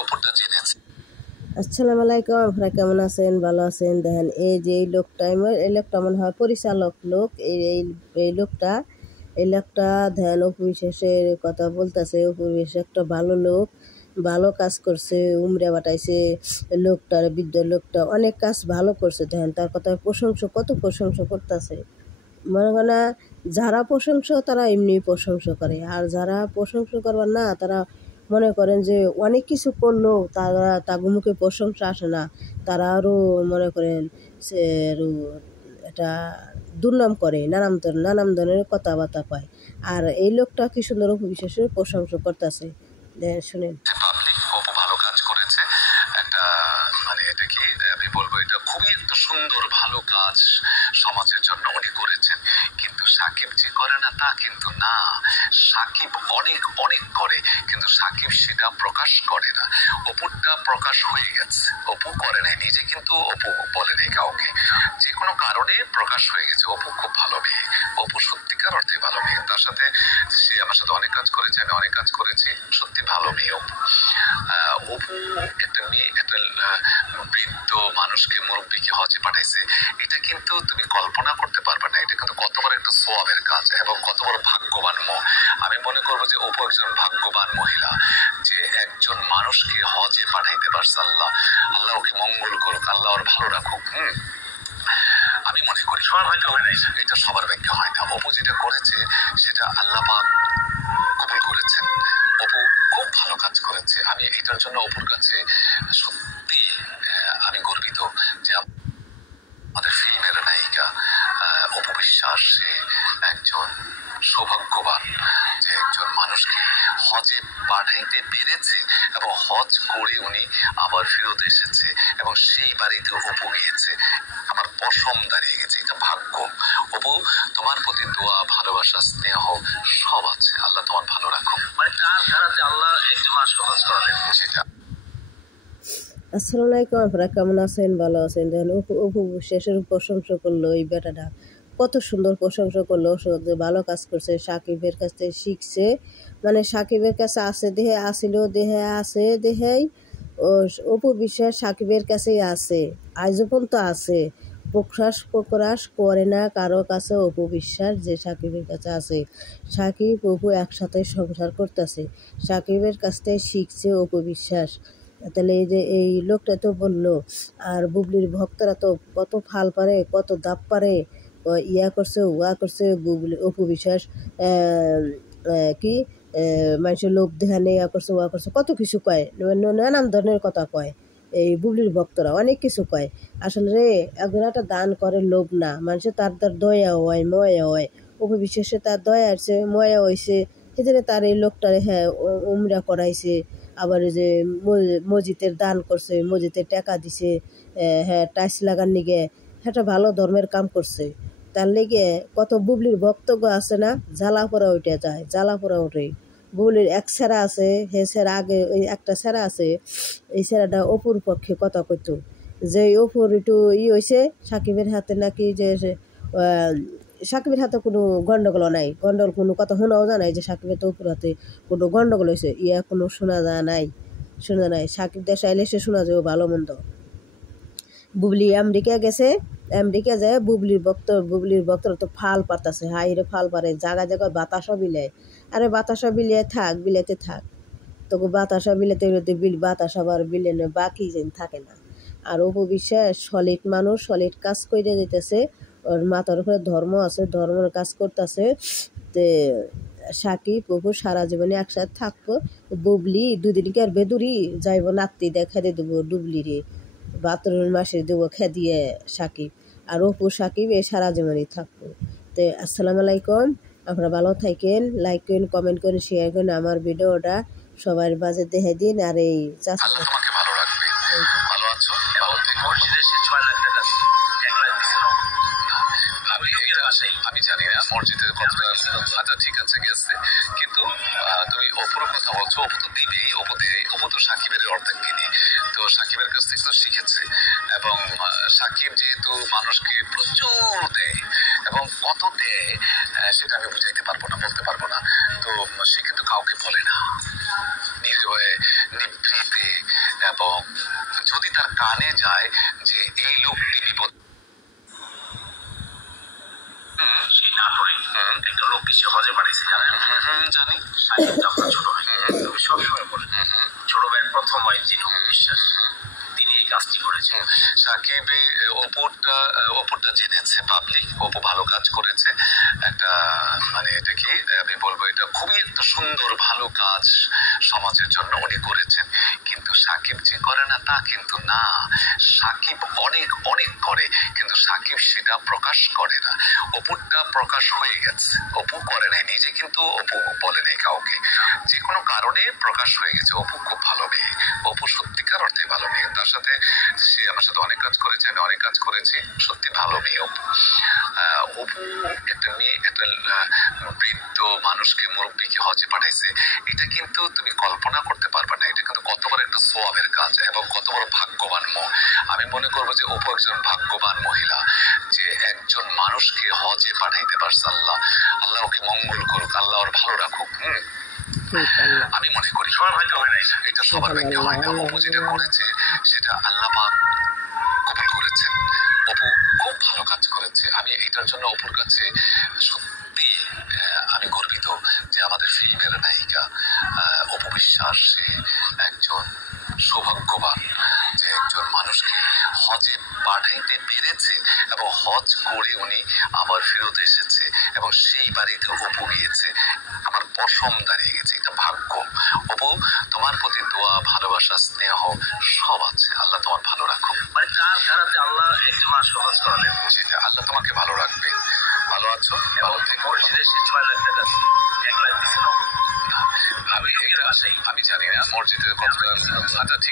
ওপরটা জেনেছে। আসসালামু আলাইকুম, আপনারা কেমন আছেন? ভালো আছেন? দেখেন এই যে এই লোকটা মনে হয় পরিচালক লোক। এই লোকটা ধ্যান অপবিশ্বাসের কথা বলতেছে। অপবিশ্বাস একটা ভালো লোক, ভালো কাজ করছে, উমরা বাটাইছে লোকটার, বৃদ্ধ লোকটা অনেক কাজ ভালো করছে। দেখেন তার কথা কত প্রশংসা করতেছে। মনে হয় না যারা প্রশংসা তারা এমনি প্রশংসা করে, আর যারা প্রশংসা করবার না তারা মনে করেন যে অনেক কিছু করলেও তার মুখে প্রশংসা আসে না, তারা আরও মনে করেন সে আরও এটা দুর্নাম করে, নানান ধরনের কথাবার্তা পায়। আর এই লোকটা কি সুন্দর অপবিশ্বাসের প্রশংসা করতেছে, শুনেন। অপু ভালো কাজ করেছে একটা, মানে এটা কি আমি বলবো, এটা খুবই একটা সুন্দর ভালো কাজ সমাজের জন্য উনি করেছেন। কিন্তু সাকিব যে করে না তা কিন্তু না, সাকিব অনেক অনেক করে, কিন্তু সাকিব সেটা প্রকাশ করে না। অপুরটা প্রকাশ হয়ে গেছে, অপু করে নাই নিজে, কিন্তু অপু বলে নাই কাউকে, যে কোনো কারণে প্রকাশ হয়ে গেছে। অপু খুব ভালো মেয়ে, অপু সত্যিকার অর্থে ভালো মেয়ে। তার সাথে সে আমার সাথে অনেক কাজ করেছে, আমি অনেক কাজ করেছি, সত্যি ভালো মেয়ে অপু। অপু একটা মেয়ে, একটা বৃদ্ধ মানুষকে, মুরব্বীকে হজে পাঠাইছে, এটা কিন্তু তুমি কল্পনা করতে পারবে না। এটা কিন্তু কত বড় একটা সোয়াবের কাজ এবং কত বড় ভাগ্যবান আমি মনে করবো যে অপু একজন ভাগ্যবান মহিলা, যে একজন মানুষকে হজে পাঠাইতে পারছে। আল্লাহ ওকে মঙ্গল করুক, আল্লাহ ওর ভালো রাখুক। আমি মনে করি এটা সবার ভাগ্য হয় না। অপু যেটা করেছে সেটা আল্লাহ পাক কবুল করেছেন। অপু খুব ভালো কাজ করেছে। আমি এটার জন্য অপুর কাছে সত্যি আমি গর্বিত যে আমাদের ফিল্মের নায়িকা অপু বিশ্বাস সে একজন সৌভাগ্যবান, যে একজন মানুষকে হজে পাঠাইতে পেরেছে এবং হজ করে উনি আবার ফেরত এসেছে এবং সেই বাড়িতে অপু গিয়েছে। আমার পশম দাঁড়িয়ে গেছে, এটা ভাগ্য। অপু, তোমার প্রতি দোয়া, ভালোবাসা, স্নেহ সব আছে। আল্লাহ তোমার ভালো রাখো। মানে তার ধারাতে আল্লাহ একজন মানুষকে হজ করালেন, সেটা। আসসালামু আলাইকুম, আপনারা কেমন আছেন? ভালো আছেন? দেখেন অপু শেষের প্রশংসা করলো এই বেটাটা, কত সুন্দর প্রশংসা করলো, ভালো কাজ করছে, সাকিবের কাছ থেকে শিখছে। মানে সাকিবের কাছে আছে দেহে আসিল, দেহে আছে দেহেই অপু বিশ্বাস সাকিবের কাছেই আছে, আজও পর্যন্ত আছে। প্রকাশ করে না কারো কাছে অপু বিশ্বাস যে সাকিবের কাছে আছে। সাকিব অপু একসাথে সংসার করতেছে, সাকিবের কাছ থেকে শিখছে অপু বিশ্বাস। তাহলে এই যে এই লোকটা তো বললো, আর বুবলির ভক্তরা তো কত ফাল পারে, কত দাপ পারে, ইয়া করছে ওয়া করছে। বুবলি অপু বিশ্বাস কি মানুষের লোক দেখানে ইয়া করছে ওয়া করছে, কত কিছু কয়, নানান ধরনের কথা কয়। এই বুবলির ভক্তরা অনেক কিছু কয়। আসলে রে একজন একটা দান করে লোভ না, মানুষের তার দয়া হয়, ময়া হয়। অপু বিশ্বাসে তার দয়া আছে, ময়া হয়েছে, সেজন্য তার এই লোকটারে হ্যাঁ উমরা করাইছে। আবার যে মসজিদের দান করছে, মসজিদের টাকা দিছে, হ্যাঁ টাইলস লাগার নিগে, একটা ভালো ধর্মের কাম করছে। তার লেগে কত বুবলির বক্তব্য আছে না, জ্বালাপোড়া উঠে যায়, জ্বালাপোড়া উঠে। বুবলির এক সেরা আছে, হে সেরা আগে ওই একটা সেরা আছে, এই সেরাটা অপুর পক্ষে কথা কইতো, যে অপুর একটু হয়েছে সাকিবের হাতে নাকি, যে সাকিবের হাতে কোনো গন্ডগোল নাই, কোনো কথা শোনাও যায় নাই যে সাকিবের তো অপুর হাতে কোনো গন্ডগোল হয়েছে, ইয়া কোনো শোনা যায় নাই। সাকিব দেশে আইলে সে শোনা যাবে ভালো মন্দ। বুবলি আমেরিকা গেছে, আমেরিকা যায় বুবলির বক্তরা তো ফাল পারতাছে, হাইরে ফাল পারে, জায়গায় বাতাসও বিলায়। আরে বাতাসও বিলাইতে থাক, তবু বাতাসা বিলাতে বাতাস আবার বিলেনে বাকি যেন থাকে না। আর অপু বিশ্বাস সলিড মানুষ, সলিড কাজ করে যেতেছে, ওর মাথার উপরে ধর্ম আছে, ধর্মের কাজ করতেছে। তে সাকিব অপু সারা জীবনে একসাথে থাকবো। বুবলি দুদিনকে আর বেদুরি যাইব, নাতি খেতে দেবো ডুবলিরে, বাথরুমের মাসে দেবো খেদিয়ে সাকিব। আর অপু সাকিব এই সারা জীবনই থাকবো। তো আসসালামু আলাইকুম, আপনারা ভালো থাকেন, লাইক করেন, কমেন্ট করেন, শেয়ার করেন আমার ভিডিওটা সবার মাঝে দেখে দিন। আর এই চাচা তোমাকে ভালো রাখবে, ভালো আছো, ভালো থেকো। মসজিদে সে 6 লাখ টাকা 1 লাখ দিছিল, আমি জানি না মসজিদের কথা। আচ্ছা ঠিক আছে, গেছে, কিন্তু তুমি অপুর কথা বলছো, অপু তো দিবেই, অপু তো সাকিবের অর্ধেক দিদি, তো সাকিবের কাছ থেকে তো শিখেছে। এবং সাকিব যেহেতু মানুষকে প্রচুর দেয় এবং কত দেয় সেটা আমি বুঝাইতে পারবো না, বলতে পারবো না। তো সে কিন্তু কাউকে বলে না, নির্ভয়ে নিভৃত তার কানে যায় যে এই লোকটি বিপদ। সেই নাটোরে একটা লোক সে হজে পাঠাইছে, জানেন? জানি। সাকিব জাফর ছোট ভাই, তুমি সবসময় বলেন ছোট ভাইয়ের প্রথম ওয়াইফ যিনি অপু বিশ্বাস, তিনি এই কাজটি করেছেন। সাকিব অপুরটা জেনেছে পাবলিক, অপু ভালো কাজ করেছে একটা, মানে এটা কি আমি বলবো, এটা খুবই একটা সুন্দর ভালো কাজ সমাজের জন্য উনি করেছেন। কিন্তু সাকিব যে করে না তা কিন্তু না, সাকিব অনেক অনেক করে, কিন্তু সাকিব সেটা প্রকাশ করে না। অপুরটা প্রকাশ হয়ে গেছে, অপু করে নাই নিজে, কিন্তু অপু বলে নাই কাউকে, যে কোনো কারণে প্রকাশ হয়ে গেছে। অপু খুব ভালো মেয়ে, অপু সত্যিকার অর্থে ভালো মেয়ে। তার সাথে সে আমার সাথে অনেক কাজ করেছে, আমি অনেক কাজ করেছি, সত্যি ভালো মেয়ে অপু। অপু একটা মেয়ে, একটা বৃদ্ধ মানুষকে, মুরব্বীকে হজে পাঠাইছে, এটা কিন্তু তুমি কল্পনা করতে পারবে না। এটা কিন্তু কত বড় একটা সোয়াবের কাজ এবং কত বড় ভাগ্যবান আমি মনে করবো যে অপু একজন ভাগ্যবান মহিলা, যে একজন মানুষকে হজে পাঠাইতে পারছে। আল্লাহ ওকে মঙ্গল করুক, আল্লাহ ওর ভালো রাখুক। আমি মনে করি এটা সবার ভাগ্য হয় না। অপু যেটা করেছে সেটা আল্লাহ পাক কবুল করেছেন। অপু খুব ভালো কাজ করেছে। আমি এটার জন্য অপুর কাছে সত্যি আমি গর্বিত যে আমাদের ফিল্মের নায়িকা অপু বিশ্বাস, সে একজন সৌভাগ্যবান যে একজন মানুষকে হজে পাঠাইতে পেরেছে এবং হজ করে উনি আবার ফেরত এসেছে এবং সেই বাড়িতে অপু গিয়েছে। আমার পশম দাঁড়িয়ে গেছে, এটা ভাগ্য। অপু, তোমার প্রতি দোয়া, ভালোবাসা, স্নেহ সব আছে। আল্লাহ তোমার ভালো রাখো। মানে তার ধারাতে আল্লাহ একজন মানুষকে হজ করালেন, সেটা আল্লাহ তোমাকে ভালো রাখবে। ভালো আছো, ভালো থেকো। মসজিদে সে 6 লাখ টাকা 1 লাখ দিচ্ছে। আমি জানি না মসজিদের কত। আচ্ছা ঠিক আছে।